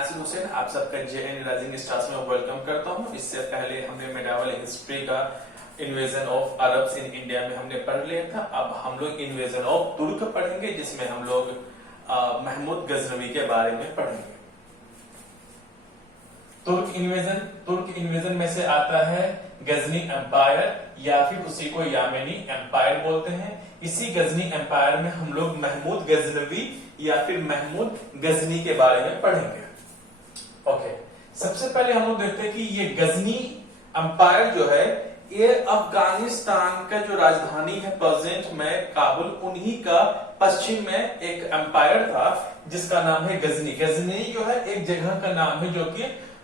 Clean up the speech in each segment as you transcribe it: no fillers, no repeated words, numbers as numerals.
नासिर हुसैन, आप सबका JN rising stars में वेलकम करता हूं। इससे पहले हमने मेडावल हिस्ट्री का invasion of Arabs in India में हमने पढ़ लिया था। अब हम लोग इन्वेजन ऑफ तुर्क पढ़ेंगे, जिसमें हम लोग महमूद गजनवी के बारे में पढ़ेंगे। तुर्क इन्वेजन में से आता है गजनी एम्पायर, या फिर उसी को यामेनी एम्पायर बोलते हैं। इसी गजनी एम्पायर में हम लोग महमूद गजनवी या फिर महमूद गजनी के बारे में पढ़ेंगे। ओके, सबसे पहले हम लोग देखते हैं कि ये गजनी एम्पायर जो है, ये अफगानिस्तान का जो राजधानी है प्रेजेंट में काबुल, उन्हीं का पश्चिम में एक एम्पायर था जिसका नाम है गजनी। गजनी जो है एक जगह का नाम है जो कि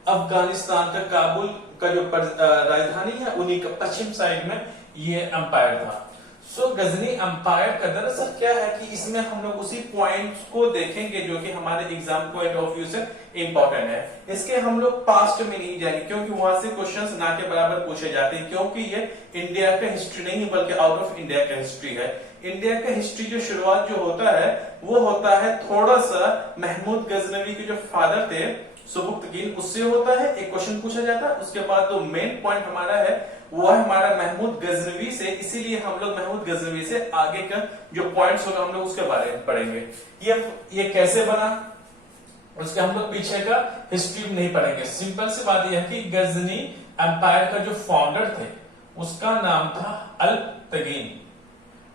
अफगानिस्तान का काबुल का जो राजधानी है उन्हीं का पश्चिम साइड में ये एम्पायर था। सो गजनी एम्पायर का दरअसल क्या है कि इसमें हम लोग उसी पॉइंट्स को देखेंगे जो कि हमारे एग्जाम पॉइंट ऑफ व्यू से इंपॉर्टेंट है। इसके हम लोग पास्ट में नहीं जाएंगे क्योंकि वहां से क्वेश्चंस ना के बराबर पूछे जाते हैं, क्योंकि ये इंडिया का हिस्ट्री नहीं बल्कि आउट ऑफ इंडिया का हिस्ट्री है। इंडिया का हिस्ट्री जो शुरुआत जो होता है वो होता है थोड़ा सा महमूद गजनवी के जो फादर थे सुबुक्तगीन, उससे होता है। एक क्वेश्चन पूछा जाता है, उसके बाद जो मेन पॉइंट हमारा है वो है हमारा महमूद गजनवी से। इसीलिए हम लोग महमूद गजनवी से आगे का जो पॉइंट्स होगा हम लोग उसके बारे में पढ़ेंगे। ये कैसे बना, उसके हम लोग पीछे का हिस्ट्री नहीं पढ़ेंगे। सिंपल सी बात यह है कि गजनी एम्पायर का जो फाउंडर थे उसका नाम था अल्पतगीन।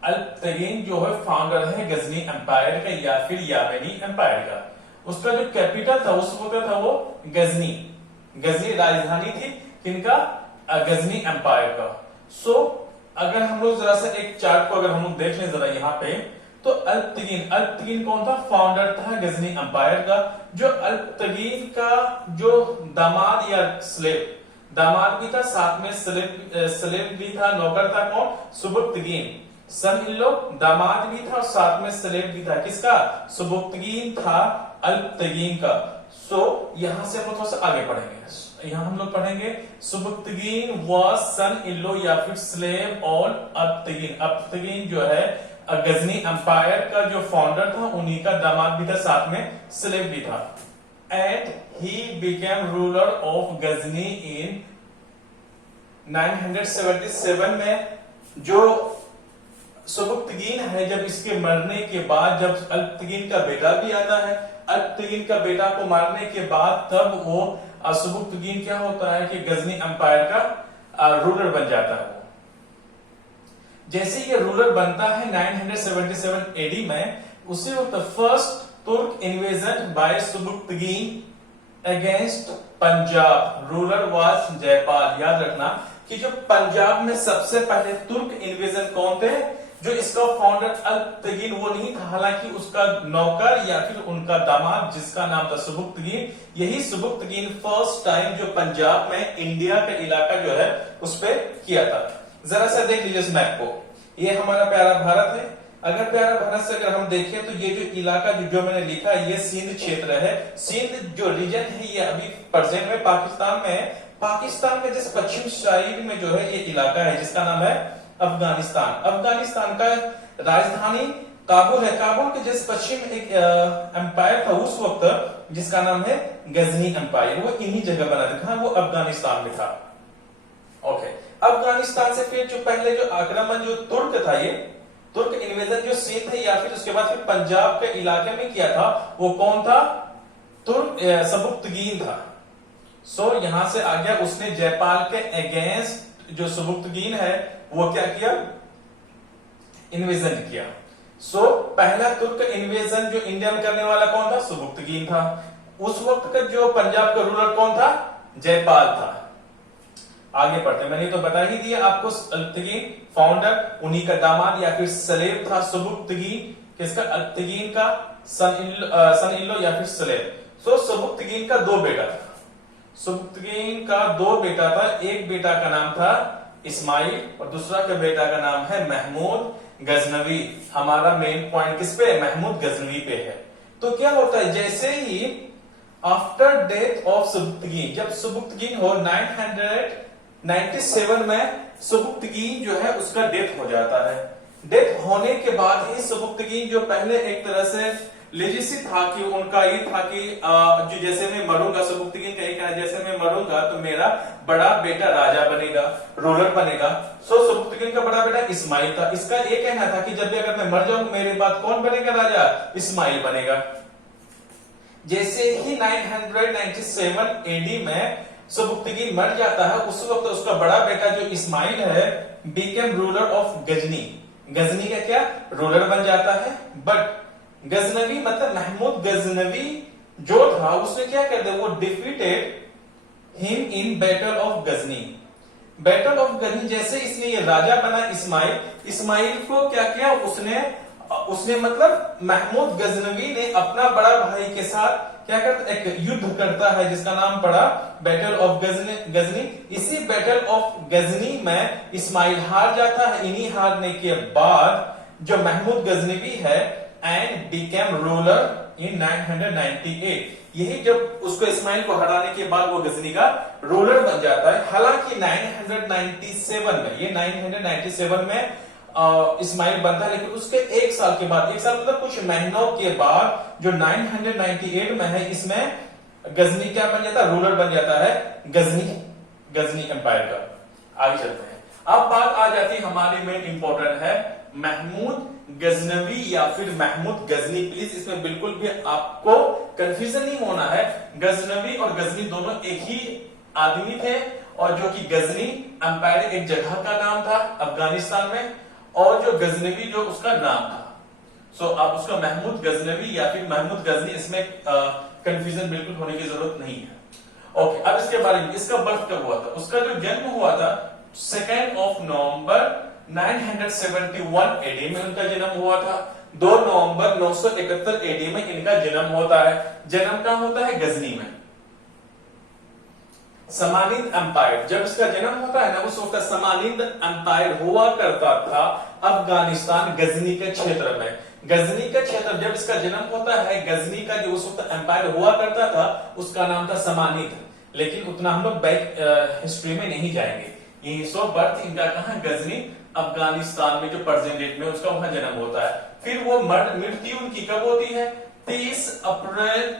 अल्पतगीन जो है फाउंडर है गजनी एम्पायर का या फिर यामेनी एम्पायर का। उसका जो कैपिटल था उस वक्त था वो गजनी। गजनी राजधानी थी किनका? गजनी एम्पायर का। सो अगर हम लोग जरा सा एक चार्ट को अगर हम लोग देख लें जरा यहाँ पे, तो अल्पतगीन कौन था? फाउंडर था गजनी एम्पायर का। जो अल्पतगीन का जो दामाद या स्लेव, दामाद भी था साथ में स्लेव भी था, नौकर था कौन? सुबुक्तगीन। सन इन लो, दामाद भी था और साथ में स्लेव भी था। किसका? सुबुक्तगीन था अल्पतगीन का। सो यहां से हम लोग थोड़ा सा आगे पढ़ेंगे। यहां हम लोग पढ़ेंगे सुबुक्तगीन वाज सन इन लो या फिर स्लेव ऑन अल्पतगीन। अल्पतगीन जो है गजनी एम्पायर का जो फाउंडर था उन्हीं का दामाद भी था साथ में स्लेव भी था। And he became ruler of Ghazni in 977 में। जो सुबुक्तगीन है, जब इसके मरने के बाद जब अल्पतगीन का बेटा भी आता है, अल्पतगीन का बेटा को मारने के बाद तब वो सुबुक्तगीन क्या होता है कि गजनी एम्पायर का रूलर बन जाता है। जैसे ये रूलर बनता है 977 एडी में, उसी वक्त first Turk invasion by Sabuktigin against Punjab. Ruler was Jaipal. याद रखना कि जो पंजाब में सबसे पहले तुर्क इन्वेजन कौन थे? जो इसका फाउंडर अल्पतगीन वो नहीं था, हालांकि उसका नौकर या फिर उनका दामाद जिसका नाम था सुबुक्तगीन, यही सुबुक्तगीन फर्स्ट टाइम जो पंजाब में इंडिया का इलाका जो है उस पर किया था। जरा सा देख लीजिए इस मैप को। ये हमारा प्यारा भारत है। अगर प्यारा भारत से अगर हम देखें तो ये जो इलाका जो मैंने लिखा ये सिंध क्षेत्र है। सिंध जो रीजन है ये अभी प्रेजेंट में पाकिस्तान में है। पाकिस्तान के जिस पश्चिम साइड में जो है ये इलाका है जिसका नाम है अफगानिस्तान। अफगानिस्तान का राजधानी काबुल है। काबुल के जिस पश्चिम में एक एम्पायर था उस वक्त जिसका नाम है गजनी एम्पायर, वो इन्हीं जगह बना था, वो अफगानिस्तान में था। ओके, अफगानिस्तान से फिर जो पहले जो आक्रमण जो तुर्क था, ये तुर्क इन्वेजन जो सिंध है या फिर उसके बाद फिर पंजाब के इलाके में किया था, वो कौन था? तुर्क सुबुक्तगीन था। सो यहां से आ गया, उसने जयपाल के अगेंस्ट जो सुबुक्तगीन है वो क्या किया? इन्वेजन किया। सो पहला तुर्क इन्वेजन जो इंडिया में करने वाला कौन था? सुबुक्तगीन था। उस वक्त का जो पंजाब का रूलर कौन था? जयपाल था। आगे पढ़ते, मैंने तो बता ही दिया आपको। अल्पतगीन फाउंडर, उन्हीं का दामाद या फिर स्लेव था सुबुक्तगीन। किसका? अल्पतगीन का सन इन लो या फिर स्लेव। सो सुबुक्तगीन का दो बेटा था। सुबुक्तगीन का दो बेटा था। एक बेटा का नाम था इस्माइल और दूसरा का बेटा का नाम है महमूद गजनवी। हमारा मेन पॉइंट किस पे? महमूद गजनवी पे है। तो क्या होता है, जैसे ही आफ्टर डेथ ऑफ सुबुक्तगीन, जब सुबुक्तगीन हो 997 में सुबुक्तगीन जो है उसका डेथ हो जाता है। डेथ होने के बाद ही सुबुक्तगीन जो पहले एक तरह से लेजेसी था कि उनका ये था कि जो जैसे मैं मरूंगा, सबुक्तगीन का ये कहना है जैसे मैं मरूंगा तो मेरा बड़ा बेटा राजा बनेगा, रूलर बनेगा। सो सबुक्तगीन का बड़ा बेटा इस्माइल था। इसका ये कहना था कि जब भी अगर मैं मर जाऊंगा मेरे बाद कौन बनेगा राजा, इस्माइल बनेगा। जैसे ही 997 एडी में सबुक्तगीन मर जाता है, उस वक्त उसका बड़ा बेटा जो इस्माइल है became ruler of Ghazni. Ghazni का क्या, रूलर बन जाता है। बट गजनवी मतलब महमूद गजनवी जो था उसने क्या कर दिया, वो defeated him in battle of Ghazni. Battle of Ghazni जैसे इसने ये राजा बना इस्माइल, इस्माइल को क्या किया उसने मतलब महमूद गजनवी ने अपना बड़ा भाई के साथ क्या करता, एक युद्ध करता है जिसका नाम पड़ा बैटल ऑफ गजनी। इसी बैटल ऑफ गजनी में इस्माइल हार जाता है। इन्हीं हारने के बाद जो महमूद गजनवी है एंड बिकेम रूलर इन 998। यही जब उसको इस्माइल को हराने के बाद वो गजनी का रूलर बन जाता है। हालांकि 997 में, ये 997 में इस्माइल बनता है, लेकिन उसके एक साल के बाद, एक साल मतलब कुछ महीनों के बाद जो 998 में है, इसमें गजनी क्या बन जाता है, रूलर बन जाता है गजनी एम्पायर का। आगे चलते हैं। अब बात आ जाती है हमारी मेन इंपॉर्टेंट है महमूद गजनवी या फिर महमूद गजनी। प्लीज इसमें बिल्कुल भी आपको कंफ्यूजन नहीं होना है। गजनवी और गजनी दोनों एक ही आदमी थे, और जो कि गजनी एम्पायर एक जगह का नाम था अफगानिस्तान में, और जो गजनवी जो उसका नाम था। सो आप उसका महमूद गजनवी या फिर महमूद गजनी, इसमें कंफ्यूजन बिल्कुल होने की जरूरत नहीं है। ओके, अब इसके बारे में, इसका बर्थ कब हुआ था, उसका जो जन्म हुआ था 2 नवंबर 971 एडी में उनका जन्म हुआ था। 2 नवंबर 971 एडी में इनका जन्म होता है। जन्म कहां होता है, गजनी में। समानिद एम्पायर, जब इसका जन्म होता है ना, उस वक्त समानिद एम्पायर हुआ करता था अफगानिस्तान गजनी के क्षेत्र में। गजनी का क्षेत्र, जब इसका जन्म होता है, गजनी का जो उस वक्त एम्पायर हुआ करता था उसका नाम था समानिद। लेकिन उतना हम लोग बैक हिस्ट्री में नहीं जाएंगे। यही सो बर्थ इनका कहां, गजनी अफगानिस्तान में, जो प्रेजेंट डेट में उसका वहां जन्म होता है। फिर वो मृत्यु उनकी कब होती है, 30 अप्रैल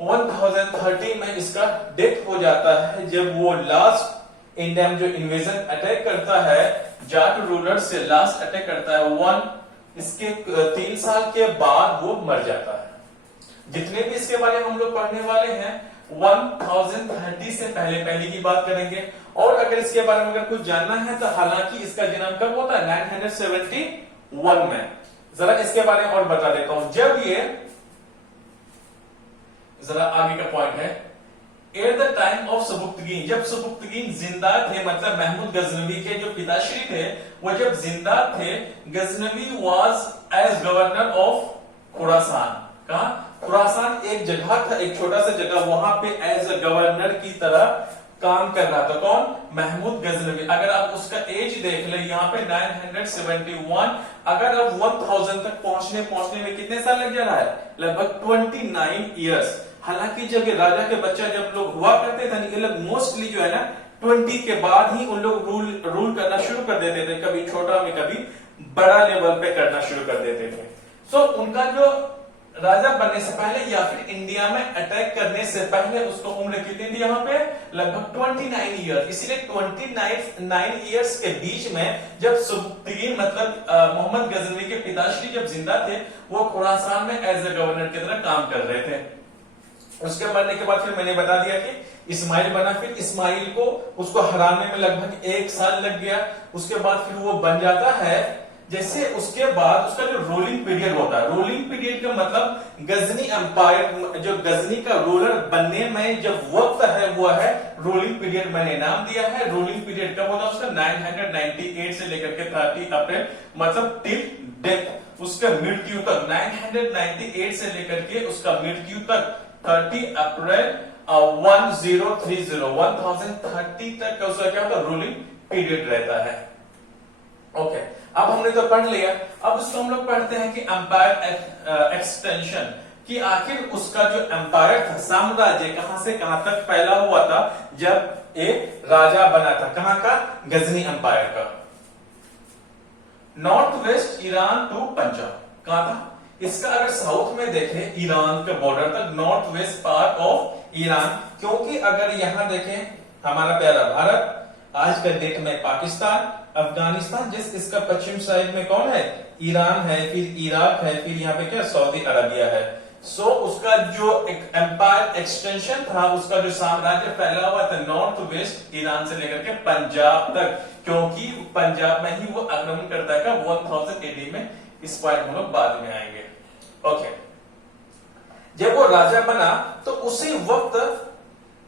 1030 में इसका डेथ हो जाता है, जब वो लास्ट इंडिया में जो इन्वेजन अटैक करता है, जाट रूलर से लास्ट अटैक करता है, इसके 3 साल के बाद वो मर जाता है। जितने भी इसके बारे में हम लोग पढ़ने वाले हैं 1030 से पहले की बात करेंगे। और अगर इसके बारे में अगर कुछ जानना है तो हालांकि इसका जन्म कब होता है, 971 में। जरा इसके बारे में और बता देता हूं। जब ये, जरा आगे का पॉइंट है, एट द टाइम ऑफ सबुक्तगीन, जब सबुक्तगीन जिंदा थे, मतलब महमूद गजनवी के जो पिताश्री थे वो जब जिंदा थे, Ghaznavi was as governor of Khurasan. कहा, खुरासान एक जगह था, एक छोटा सा जगह, वहां पे एज अ गवर्नर की तरह काम कर रहा था। कौन, महमूद गजनवी। अगर आप उसका एज देख ले, यहाँ पे 971, अगर अब 1000 तक पहुंचने में कितने साल लग जा रहा है, लगभग 29 ईयर्स। हालांकि जब ये राजा के बच्चा जब लोग हुआ करते थे, ये लोग मोस्टली जो है ना 20 के बाद ही उन लोग रूल करना शुरू कर देते थे, कभी छोटा में कभी बड़ा लेवल पे करना शुरू कर देते थे। सो उनका जो राजा बनने से पहले या फिर इंडिया में अटैक करने से पहले उसको उम्र कितनी थी, यहाँ पे लगभग 29 ईयर। इसीलिए 29 ईयर्स के बीच में जब सबुक्तगीन मतलब मोहम्मद गजनवी के पिताश्री जब जिंदा थे, वो खुरासान में एज ए गवर्नर की तरह काम कर रहे थे। उसके मरने के बाद फिर मैंने बता दिया कि इस्माइल बना। फिर इस्माइल को उसको हराने में लगभग 1 साल लग गया। उसके बाद फिर वो बन जाता है। जैसे उसके बाद उसका जो रूलिंग पीरियड होता है, रूलिंग पीरियड का मतलब गजनी एम्पायर, जो गजनी का रूलर बनने में जब वक्त है वो है रूलिंग पीरियड, मैंने नाम दिया है। रूलिंग पीरियड कब होता है उसका, 998 से लेकर के 30 अप्रैल, मतलब टिल डेथ, उसका मृत्यु तक, 998 से लेकर के उसका मृत्यु तक 30 अप्रैल 1030 तक का उसका क्या होता है, रूलिंग पीरियड रहता है। ओके, अब हमने तो पढ़ लिया। अब उसको हम लोग पढ़ते हैं कि एम्पायर एक्सटेंशन, कि आखिर उसका जो एम्पायर था, साम्राज्य कहां से कहां तक फैला हुआ था जब एक राजा बना था। कहां का, गजनी एम्पायर का। North west Iran to Punjab. कहां था, इसका अगर साउथ में देखें ईरान के बॉर्डर तक, north west part of Iran, क्योंकि अगर यहां देखें हमारा प्यारा भारत, आज के डेट में पाकिस्तान, अफगानिस्तान, जिस इसका पश्चिम साइड में कौन है, ईरान है, फिर इराक है, फिर यहाँ पे क्या सऊदी अरबिया है। सो उसका जो एक एम्पायर एक्सटेंशन था, उसका जो साम्राज्य फैला हुआ था नॉर्थ वेस्ट ईरान से लेकर के पंजाब तक, क्योंकि पंजाब में ही वो आक्रमण करता था 1000 AD में। इस पॉइंट हम लोग बाद में आएंगे। ओके, जब वो राजा बना तो उसी वक्त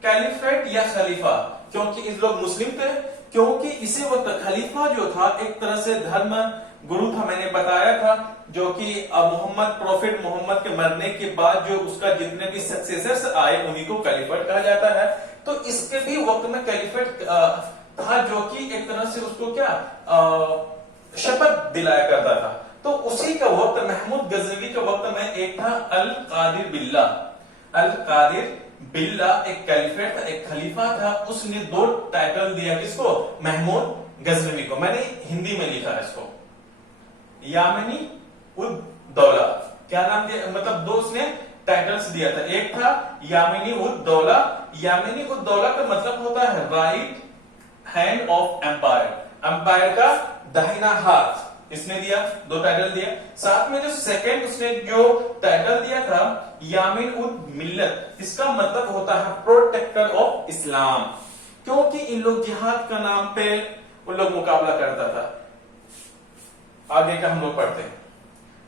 कैलिफेट या खलीफा, क्योंकि इस लोग मुस्लिम थे, क्योंकि इसी वक्त खलीफा जो था एक तरह से धर्म गुरु था, मैंने बताया था, जो कि मोहम्मद, प्रोफेट मोहम्मद के मरने के बाद जो उसका जितने भी सक्सेसर्स आए उन्हीं को कैलिफेट कहा जाता है। तो इसके भी वक्त में कैलिफेट था, जो कि एक तरह से उसको क्या शपथ दिलाया करता था। तो उसी का वक्त महमूद गजनवी के वक्त में एक था अल कादिर बिल्ला। अल कादिर बिल्ला एक कैलिफेट था, एक खलीफा था, उसने 2 टाइटल दिया किसको, महमूद गजनवी को। मैंने हिंदी में लिखा है इसको, यामिनी उद दौला। क्या नाम दिया, मतलब 2 उसने टाइटल्स दिया था। एक था यामिनी उद दौला। यामिनी उद दौला का मतलब होता है right hand of empire, empire का दाहिना हाथ, इसने दिया, 2 टाइटल दिया। साथ में जो सेकंड उसने जो टाइटल दिया था यामिन उद मिल्लत, इसका मतलब होता है प्रोटेक्टर ऑफ इस्लाम, क्योंकि इन लोग जिहाद का नाम पे उन लोग मुकाबला करता था। आगे का हम लोग पढ़ते हैं।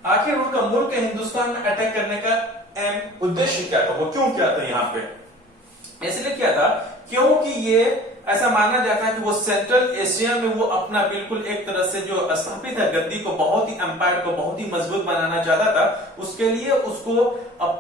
आखिर उनका मुल्क हिंदुस्तान में अटैक करने का एम उद्देश्य क्या था, वो क्यों क्या था यहाँ पे, इसलिए क्या था क्योंकि ये ऐसा माना जाता है कि वो सेंट्रल एशिया में वो अपना बिल्कुल एक तरह से जो स्थापित है गद्दी को, बहुत ही एम्पायर को बहुत ही मजबूत बनाना चाहता था। उसके लिए उसको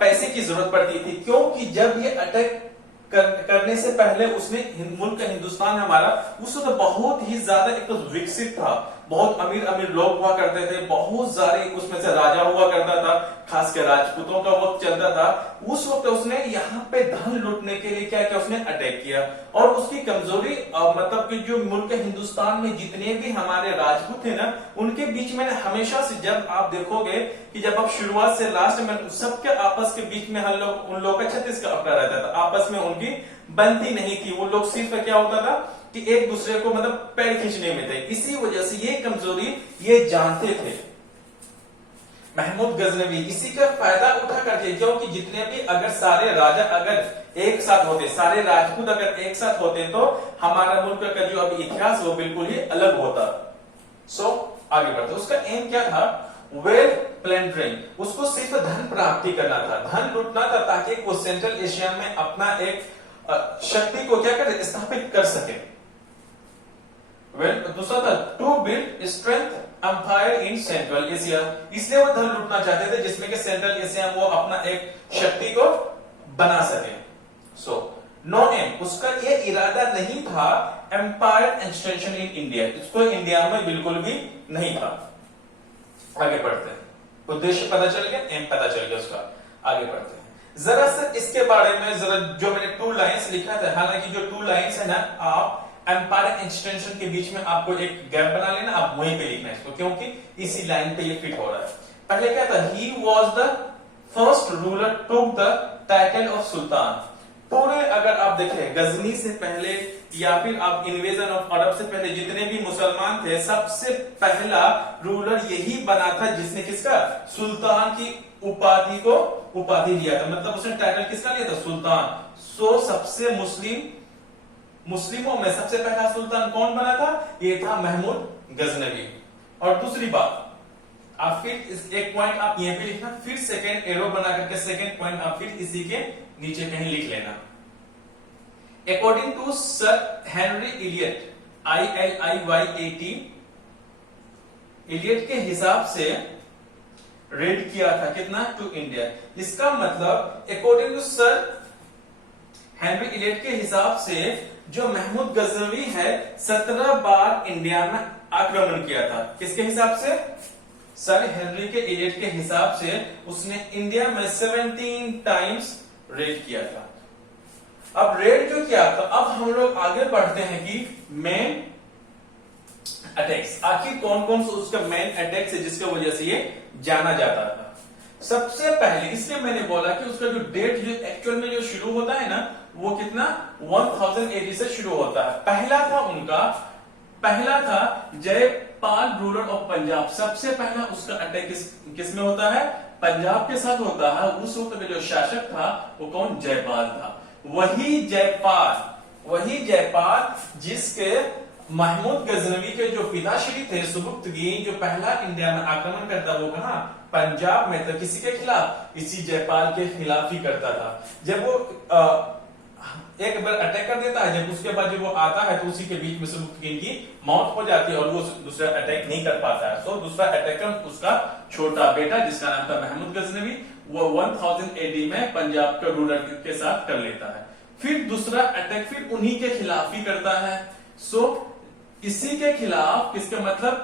पैसे की जरूरत पड़ती थी, क्योंकि जब ये अटैक करने से पहले उसने मुल्क हिंदुस्तान हमारा उस वक्त बहुत ही ज्यादा एक तो विकसित था, बहुत अमीर अमीर लोग हुआ करते थे, बहुत सारे उसमें से राजा हुआ करता था, खास कर राजपूतों का वक्त चलता था। उस वक्त उसने यहाँ पे धन लूटने के लिए क्या किया, उसने अटैक किया। और उसकी कमजोरी मतलब कि जो मुल्क हिंदुस्तान में जितने भी हमारे राजपूत थे ना, उनके बीच में हमेशा से जब आप देखोगे कि जब आप शुरुआत से लास्ट में सबके आपस के बीच में हम लोग उन लोग का 36 का आंकड़ा रहता था, आपस में उनकी बनती नहीं थी। वो लोग सिर्फ क्या होता था कि एक दूसरे को मतलब पैर खींचने में थे। इसी वजह से ये कमजोरी ये जानते थे महमूद गजनवी, इसी का फायदा उठा करके, क्योंकि जितने भी अगर सारे राजा अगर एक साथ होते, सारे राजपूत अगर एक साथ होते तो हमारा मुल्क का जो अभी इतिहास वो बिल्कुल ही अलग होता। सो आगे बढ़ते, उसका एम क्या था, वेल्थ प्लैंडरिंग, उसको सिर्फ धन प्राप्ति करना था, धन लूटना था, ताकि वो सेंट्रल एशिया में अपना एक शक्ति को क्या करे, स्थापित कर सके। दूसरा था to build strength empire in central Asia, इसलिए वो धन लूटना चाहते थे जिसमें कि सेंट्रल एशिया वो अपना एक शक्ति को बना सके। सो नो एम, उसका ये इरादा नहीं था एम्पायर एक्सटेंशन इन इंडिया, इसको इंडिया में बिल्कुल भी नहीं था। आगे बढ़ते हैं, उद्देश्य पता चल गया, एम पता चल गया उसका। आगे बढ़ते हैं, जरा सा इसके बारे में जरा जो मैंने 2 लाइंस लिखा था, हालांकि जो 2 लाइंस है ना, आप एम्पायर एक्सटेंशन के बीच में आपको एक गैप बना लेना, आप वहीं पे लिखना है इसको, क्योंकि इसी लाइन पे ये फिट हो रहा है। पहले क्या था, he was the first ruler took the title of sultan. पूरे अगर आप देखें गजनी से पहले या फिर आप इन्वेजन ऑफ अरब से पहले जितने भी मुसलमान थे, सबसे पहला रूलर यही बना था जिसने किसका, सुल्तान की उपाधि लिया था, मतलब उसने टाइटल किसका लिया था, सुल्तान। सो सबसे मुस्लिमों में सबसे पहला सुल्तान कौन बना था, ये था महमूद गजनवी। और दूसरी बात, आप फिर एक पॉइंट आप यहां पे लिखना, फिर सेकंड एरो बना करके सेकंड पॉइंट आप फिर इसी के नीचे कहीं लिख लेना। According to Sir Henry Elliot, ILIYAT, Elliot के हिसाब से रेड किया था कितना, टू इंडिया। इसका मतलब according to Sir Henry Elliot के हिसाब से जो महमूद गजनवी है 17 बार इंडिया में आक्रमण किया था। किसके हिसाब से, सर हेनरी के इलियट के हिसाब से उसने इंडिया में 17 टाइम्स रेड किया था। अब रेड जो किया था, अब हम लोग आगे बढ़ते हैं कि मेन अटैक्स, आखिर कौन कौन से उसका मेन अटैक्स है जिसकी वजह से ये जाना जाता था। सबसे पहले इसलिए मैंने बोला कि उसका जो डेट जो एक्चुअल में जो शुरू होता है ना, वो कितना 1000 AD से शुरू होता है। पहला था जयपाल रूलर ऑफ पंजाब। सबसे पहला उसका अटैक किस में होता है? पंजाब के साथ होता है। उस वक्त का जो शासक था वो कौन? जयपाल था। वही जयपाल जिसके महमूद गजनवी के जो पिताश्री थे सुबुक्तगीन, जो पहला इंडिया में आक्रमण करता, वो कहां? पंजाब में था। किसी के खिलाफ? इसी जयपाल के खिलाफ ही करता था। जब वो एक बार अटैक कर देता है, जब उसके बाद जब वो आता है तो उसी के बीच में सुबुक्तगीन की मौत हो जाती है और वो दूसरा अटैक नहीं कर पाता है। तो दूसरा अटैकर उसका छोटा बेटा जिसका नाम था महमूद गजनवी, वो 1000 AD में पंजाब के रूलर के साथ कर लेता है। फिर दूसरा अटैक फिर उन्हीं के खिलाफ ही करता है। इसी के खिलाफ, किसके मतलब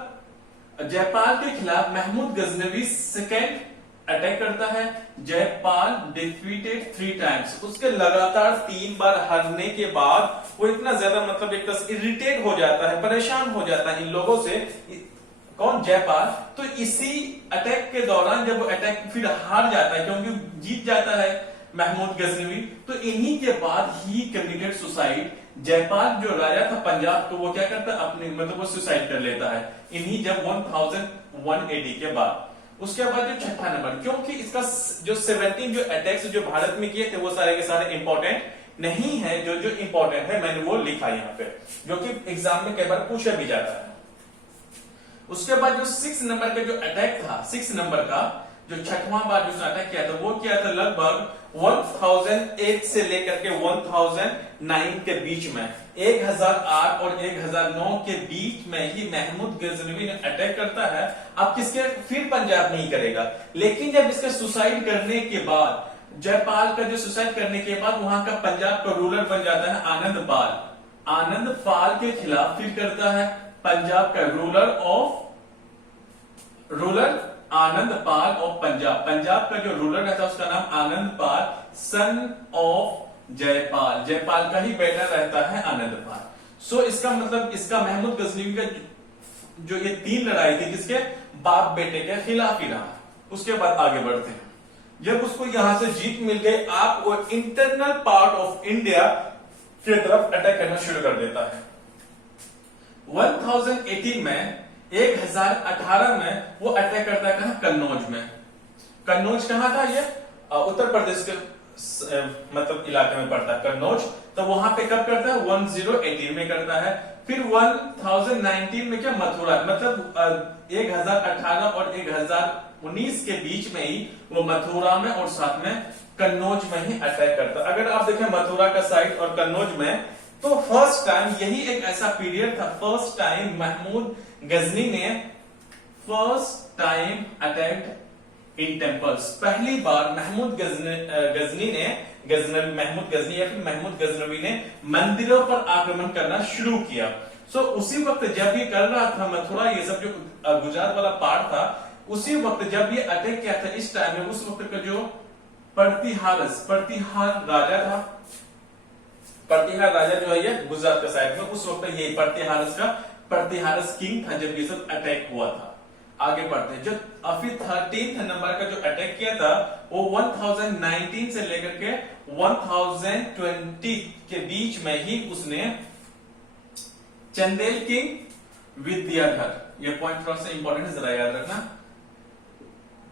जयपाल के खिलाफ महमूद गजनवी सेकेंड अटैक करता है। Jaipal defeated 3 times. उसके लगातार 3 बार हारने के बाद वो इतना ज्यादा मतलब एक तरह से इरिटेट हो जाता है, परेशान हो जाता है इन लोगों से। कौन? जयपाल। तो इसी अटैक के दौरान जब वो अटैक फिर हार जाता है, क्योंकि जीत जाता है महमूद गजनवी, तो इन्हीं के बाद ही कमिटेड सुसाइड। जयपाल जो राजा था पंजाब, तो वो क्या करता है? अपने मतलब वो सुसाइड कर लेता है इन्हीं जब 1001 AD के बाद। उसके बाद जो छठा नंबर, क्योंकि इसका जो 17 जो अटैक्स जो भारत में किए थे वो सारे के सारे इंपॉर्टेंट नहीं है। जो इंपॉर्टेंट है मैंने वो लिखा यहाँ पे, जो कि एग्जाम में कई बार पूछा भी जाता है। उसके बाद जो 6 नंबर का जो अटैक था, 6 नंबर का जो छठवां बार जो अटैक किया था, वो किया था लगभग 1008 से लेकर के 1009 के बीच में। 1008 और 1009 के बीच में ही महमूद गजनवी ने अटैक करता है। अब किसके? फिर पंजाब नहीं करेगा, लेकिन जब इसके सुसाइड करने के बाद, जयपाल का जो सुसाइड करने के बाद वहां का पंजाब का रूलर बन जाता है आनंदपाल। आनंदपाल के खिलाफ फिर करता है पंजाब का रूलर आनंदपाल ऑफ पंजाब। पंजाब का जो रूलर रहता है उसका नाम आनंदपाल, सन ऑफ जयपाल। जयपाल का ही बेटा रहता है आनंदपाल। इसका मतलब इसका महमूद गजनवी का जो ये 3 लड़ाई थी, किसके? बाप बेटे के खिलाफ ही रहा। उसके बाद आगे बढ़ते हैं। जब उसको यहां से जीत मिल गई, आप वो इंटरनल पार्ट ऑफ इंडिया की तरफ अटैक करना शुरू कर देता है। 1018 में 1018 में वो अटैक करता है कहां? कन्नौज में। कन्नौज कहां था? ये उत्तर प्रदेश के मतलब इलाके में पड़ता है कन्नौज। तो वहां पे कब करता है? 1018 में करता है। फिर 1019 में क्या? मथुरा। मतलब 1018 और 1019 के बीच में ही वो मथुरा में और साथ में कन्नौज में ही अटैक करता है। अगर आप देखें मथुरा का साइड और कन्नौज में, तो फर्स्ट टाइम यही एक ऐसा पीरियड था, फर्स्ट टाइम महमूद गजनी ने first time attacked in temples. पहली बार महमूद गजनी या फिर महमूद गजनवी ने मंदिरों पर आक्रमण करना शुरू किया। उसी वक्त जब ये कर रहा था मथुरा, ये सब जो गुजरात वाला पार्ट था, उसी वक्त जब ये अटैक किया था, इस टाइम में उस वक्त का जो प्रतिहार राजा था, प्रतिहार राजा जो है ये गुजरात के साइड में, उस वक्त ये प्रतिहारस किंग था जब ये सब अटैक हुआ था। आगे बढ़ते हैं। जो फिर 13th नंबर का जो अटैक किया था वो 1019 से लेकर के 1020 के बीच में ही उसने चंदेल किंग विद्याधर, ये पॉइंट थोड़ा सा इंपॉर्टेंट है, जरा याद रखना।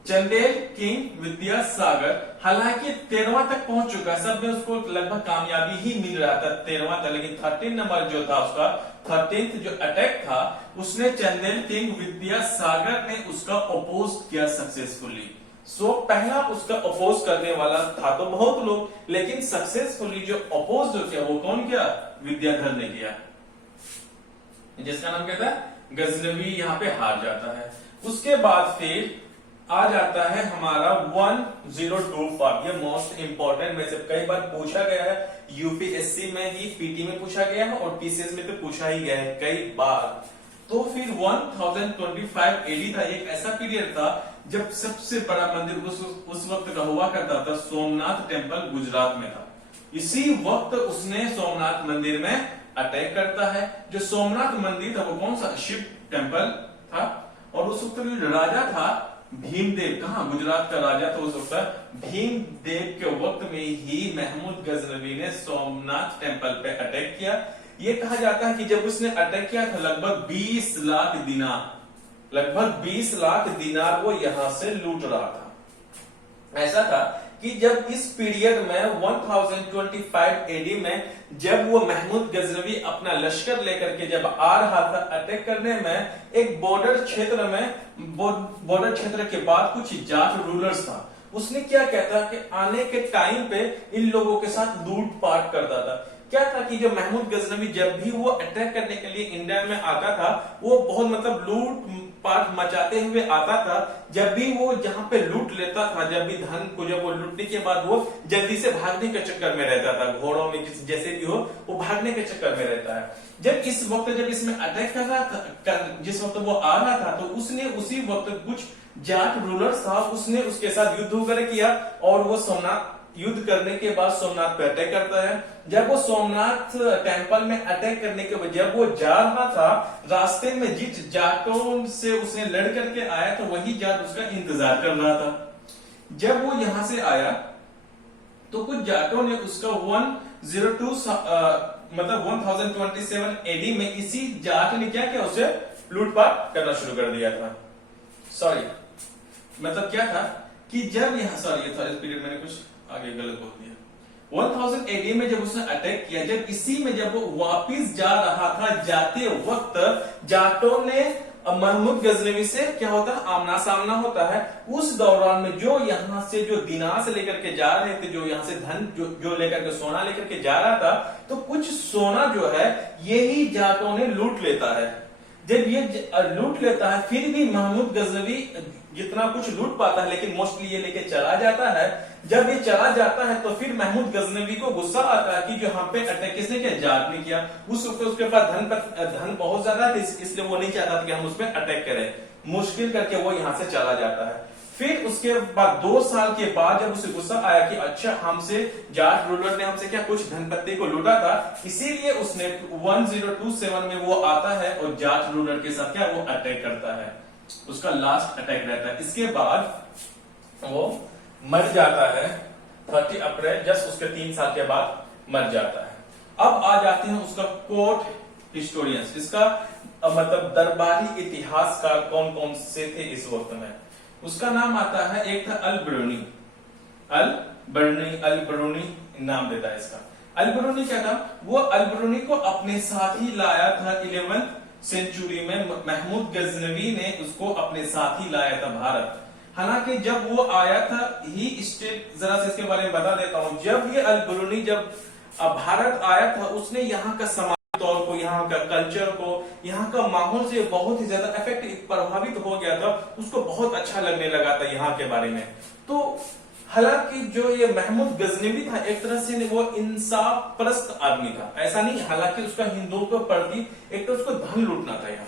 चंदेल किंग विद्यासागर हालांकि 13वां तक पहुंच चुका, सब में उसको लगभग कामयाबी ही मिल रहा था 13वां तक, लेकिन 13 नंबर जो था उसका 13th जो अटैक था, उसने चंदेल किंग विद्यासागर ने उसका अपोज किया सक्सेसफुली। पहला उसका अपोज करने वाला था तो बहुत लोग, लेकिन सक्सेसफुली जो अपोज जो किया वो कौन किया? विद्याधर ने किया, जिसका नाम क्या था? गजनवी। यहां पे हार जाता है। उसके बाद फिर आ जाता है हमारा 1025। ये मोस्ट इंपॉर्टेंट में से कई बार पूछा गया है, यूपीएससी में ही, पीटी में पूछा गया है और टीसीएस में तो पूछा ही गया है कई बार। तो फिर 1025 एडी था, एक ऐसा पीरियड था जब सबसे बड़ा मंदिर उस वक्त का हुआ करता था सोमनाथ टेम्पल गुजरात में था। इसी वक्त उसने सोमनाथ मंदिर में अटैक करता है। जो सोमनाथ मंदिर था वो कौन सा? शिव टेम्पल था। और उस वक्त जो राजा था भीमदेव, कहा गुजरात का राजा था उस वक्त, भीमदेव के वक्त में ही महमूद गजनवी ने सोमनाथ टेम्पल पे अटैक किया। ये कहा जाता है कि जब उसने अटैक किया था लगभग 20 लाख दिनार, लगभग 20 लाख दिनार वो यहां से लूट रहा था। ऐसा था कि जब इस पीरियड में 1025 एडी में जब वो महमूद गजनवी अपना लश्कर लेकर के जब आ रहा था अटैक करने में, एक बॉर्डर क्षेत्र के बाद कुछ जाट रूलर्स था, उसने क्या कहता कि आने के टाइम पे इन लोगों के साथ लूटपाट करता था। क्या था कि जो महमूद गजनवी जब भी वो अटैक करने के लिए इंडिया में आता था, वो बहुत मतलब लूट पाट मचाते हुए आता था। जब भी वो जहां पे लूट लेता था, जब भी धन को जब वो लूटने के बाद वो जल्दी से भागने के चक्कर में रहता था, घोड़ों में जैसे भी हो वो भागने के चक्कर में रहता है। जब इस वक्त जब इसमें अटैक कर रहा था, जिस वक्त वो आ रहा था, तो उसने उसी वक्त कुछ जाट रूलर्स था, उसने उसके साथ युद्ध वगैरह किया और वो सोमनाथ युद्ध करने के बाद सोमनाथ पे अटैक करता है। जब वो सोमनाथ टेम्पल में अटैक करने के बाद जब वो जा रहा था, रास्ते में जिस जाटों से उसने लड़ करके आया तो वही जाट उसका इंतजार कर रहा था। जब वो यहां से आया तो कुछ जाटों ने उसका 1027 एडी में इसी जाट ने क्या किया, उसे लूटपाट करना शुरू कर दिया था। सॉरी, मतलब क्या था कि जब यहां, सॉरी ये था इस पीरियड मैंने कुछ आगे गलत बोल दिया। 1000 एडी में जब उसने अटैक किया, जब इसी में जब वो वापिस जा रहा था, जाते वक्त जाटों ने महमूद गजनवी से क्या होता है, आमना सामना होता है। उस दौरान में जो यहां से जो दिनार से लेकर के जा रहे थे, जो यहां से धन जो लेकर के सोना लेकर के जा रहा था, तो कुछ सोना जो है यही जाटों ने लूट लेता है। जब ये लूट लेता है, फिर भी महमूद गजनवी जितना कुछ लूट पाता है, लेकिन मोस्टली ये लेके चला जाता है। जब ये चला जाता है तो फिर महमूद गजनवी को गुस्सा आता है कि जो हम पे अटैक किसने किया, जाट ने किया। उस वक्त उसके पास धन बहुत ज्यादा था, इसलिए वो नहीं चाहता था कि हम उस पर अटैक करें। मुश्किल करके वो यहां से चला जाता है। फिर उसके बाद 2 साल के बाद जब उसे गुस्सा आया कि अच्छा हमसे जाट रूलर ने हमसे क्या कुछ धनपत्ती को लूटा था, इसीलिए उसने 1027 में वो आता है और जाट रूलर के साथ क्या वो अटैक करता है। उसका लास्ट अटैक रहता है। इसके बाद वो मर जाता है 30 अप्रैल, जस्ट उसके 3 साल के बाद मर जाता है। अब आ जाते हैं उसका कोर्ट हिस्टोरियंस, इसका मतलब दरबारी इतिहासकार कौन कौन से थे इस वक्त में। उसका नाम आता है, एक था अल-बरूनी, अल-बरूनी नाम देता है इसका। अल-बरूनी क्या था, वो अल-बरूनी को अपने साथ ही लाया था 11वीं सेंचुरी में। महमूद गजनवी ने उसको अपने साथ ही लाया था भारत। हालांकि जब वो आया था ही स्टेट, जरा से इसके बारे में बता देता हूं। जब ये अल-बरूनी जब भारत आया था, उसने यहाँ का समाज तौर को, यहाँ का कल्चर को, यहाँ का माहौल से बहुत ही ज्यादा प्रभावित हो गया था। उसको बहुत अच्छा लगने लगा था यहाँ के बारे में। तो हालांकि जो ये महमूद गजनवी था, एक तरह से वो इंसाफ परस्त आदमी था, ऐसा नहीं। हालांकि उसका हिंदुओं के प्रति एक तो उसको धन लूटना था, यहाँ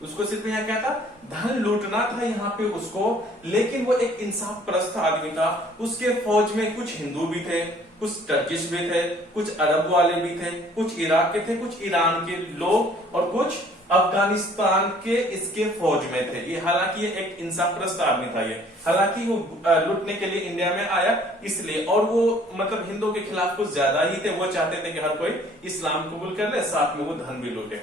उसको सिर्फ यहाँ क्या था, धन लूटना था यहाँ पे उसको। लेकिन वो एक इंसाफ परस्त आदमी था। उसके फौज में कुछ हिंदू भी थे, कुछ टर्किश भी थे, कुछ अरब वाले भी थे, कुछ इराक के थे, कुछ ईरान के लोग और कुछ अफगानिस्तान के इसके फौज में थे। ये हालांकि ये एक इंसाफ परस्त आदमी था ये। हालांकि वो लूटने के लिए इंडिया में आया इसलिए, और वो मतलब हिंदुओं के खिलाफ कुछ ज्यादा ही थे। वो चाहते थे कि हर कोई इस्लाम कबूल कर ले, साथ में वो धन भी लूटे।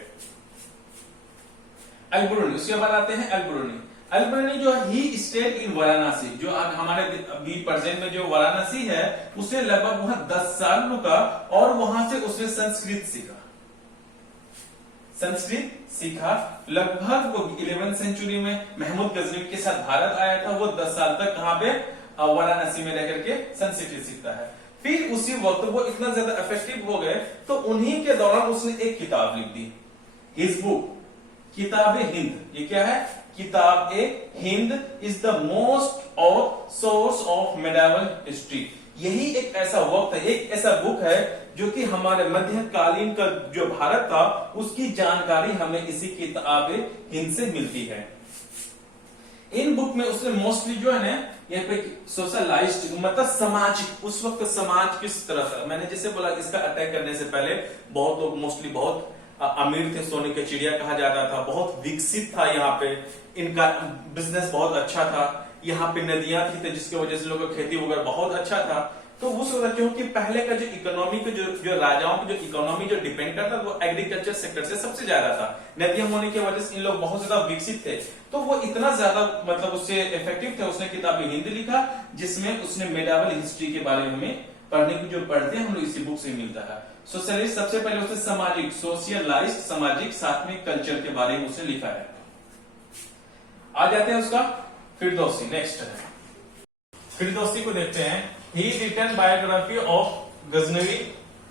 अल-बरूनी, उसके बाद आते हैं अल-बरूनी। अल-बरूनी जो ही स्टेट इन वाराणसी, जो हमारे अभी प्रेजेंट में जो वाराणसी है, उसे लगभग वहां 10 साल रुका और वहां से उसने संस्कृत सीखा। लगभग वो 11वीं सेंचुरी में महमूद गजनवी के साथ भारत आया था। वो 10 साल तक कहां पे, वाराणसी में रहकर के संस्कृत सीखता है। फिर उसी वक्त वो इतना ज्यादा इफेक्टिव हो गए, तो उन्हीं के दौरान उसने एक किताब लिख दी, हिज बुक किताब हिंद। ये क्या है, Kitab e Hind is the most of source of medieval history. यही एक ऐसा वक्त है, एक ऐसा बुक है जो कि हमारे मध्यकालीन का जो भारत था उसकी जानकारी हमें इसी किताब हिंद से मिलती है। इन बुक में उसने मोस्टली जो है ना, ये पे सोशलाइज्ड मतलब सामाजिक, उस वक्त समाज किस तरह था। मैंने जैसे बोला इसका अटैक करने से पहले बहुत लोग मोस्टली बहुत अमीर थे, सोने के चिड़िया कहा जाता था, बहुत विकसित था यहाँ पे, इनका बिजनेस बहुत अच्छा था, यहाँ पे नदियां थी जिसकी वजह से लोगों का खेती वगैरह बहुत अच्छा था। तो उस वक्त क्योंकि पहले का जो इकोनॉमी को जो राजाओं की जो इकोनॉमी जो डिपेंड करता वो एग्रीकल्चर सेक्टर से सबसे ज्यादा था। नदियां होने की वजह से इन लोग बहुत ज्यादा विकसित थे, तो वो इतना ज्यादा मतलब उससे इफेक्टिव थे। उसने किताब हिंदी लिखा जिसमें उसने मेडावल हिस्ट्री के बारे में हमें पढ़ने की जो पढ़ते हैं हम लोग इसी बुक से मिलता है। सोशलिस्ट सबसे पहले उसने सामाजिक सोशलाइज्ड सामाजिक साथ में कल्चर के बारे में उसने लिखा है। आ जाते हैं उसका फिरदौसी, नेक्स्ट है फिरदौसी को देखते हैं। He written biography of Ghaznavi,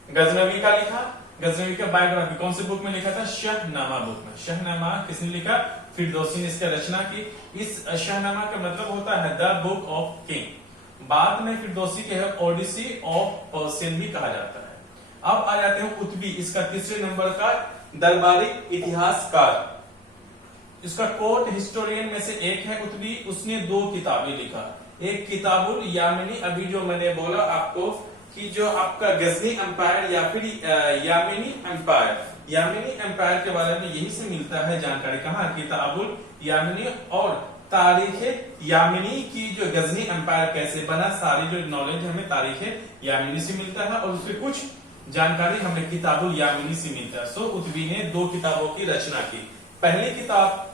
Ghaznavi का लिखा, गजनवी का बायोग्राफी कौन सी बुक में लिखा था? शाहनामा बुक में। शाहनामा किसने लिखा? फिरदौसी ने इसका रचना की। इस शाहनामा का मतलब होता है द बुक ऑफ किंग। बाद में फिरदौसी के है ओडिसी ऑफ पर्सियन भी कहा जाता है। अब आ जाते हैं कुतुबी, इसका तीसरे नंबर का दरबारी इतिहासकार, इसका कोर्ट हिस्टोरियन में से एक है कुतुबी। उसने 2 किताबें लिखा, एक किताबुल यामिनी, अभी जो मैंने बोला आपको कि जो आपका गजनी एम्पायर या फिर यामिनी एम्पायर, यामिनी एम्पायर के बारे में यही से मिलता है जानकारी। कहाँ? किताबुल यामिनी और तारीख यामिनी की जो गजनी एम्पायर कैसे बना, सारी जो नॉलेज हमें तारीख यामिनी से मिलता है और उससे कुछ जानकारी हमें किताबुल यामिनी से मिलता है। सो कुतुबी ने 2 किताबों की रचना की। पहली किताब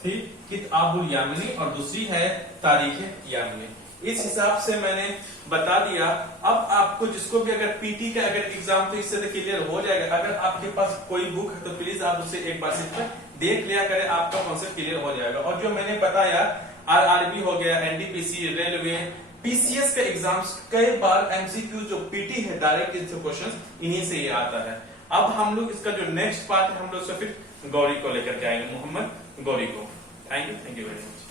थी किताबुल यामिनी और दूसरी है तारीख यामिनी। इस हिसाब से मैंने बता दिया। अब आपको जिसको भी अगर पीटी का अगर एग्जाम तो इससे तो क्लियर हो जाएगा। अगर आपके पास कोई बुक है तो प्लीज आप उसे एक बार सिर्फ देख लिया करें, आपका कॉन्सेप्ट क्लियर हो जाएगा। और जो मैंने बताया आरआरबी हो गया, एनटीपीसी, रेलवे, पीसीएस के एग्जाम्स कई बार एमसीक्यू जो पीटी है डायरेक्ट क्वेश्चन इन्हीं से ये आता है। अब हम लोग इसका जो नेक्स्ट पार्ट है हम लोग फिर गौरी को लेकर के आएंगे, मोहम्मद गौरी को। Thank you very much.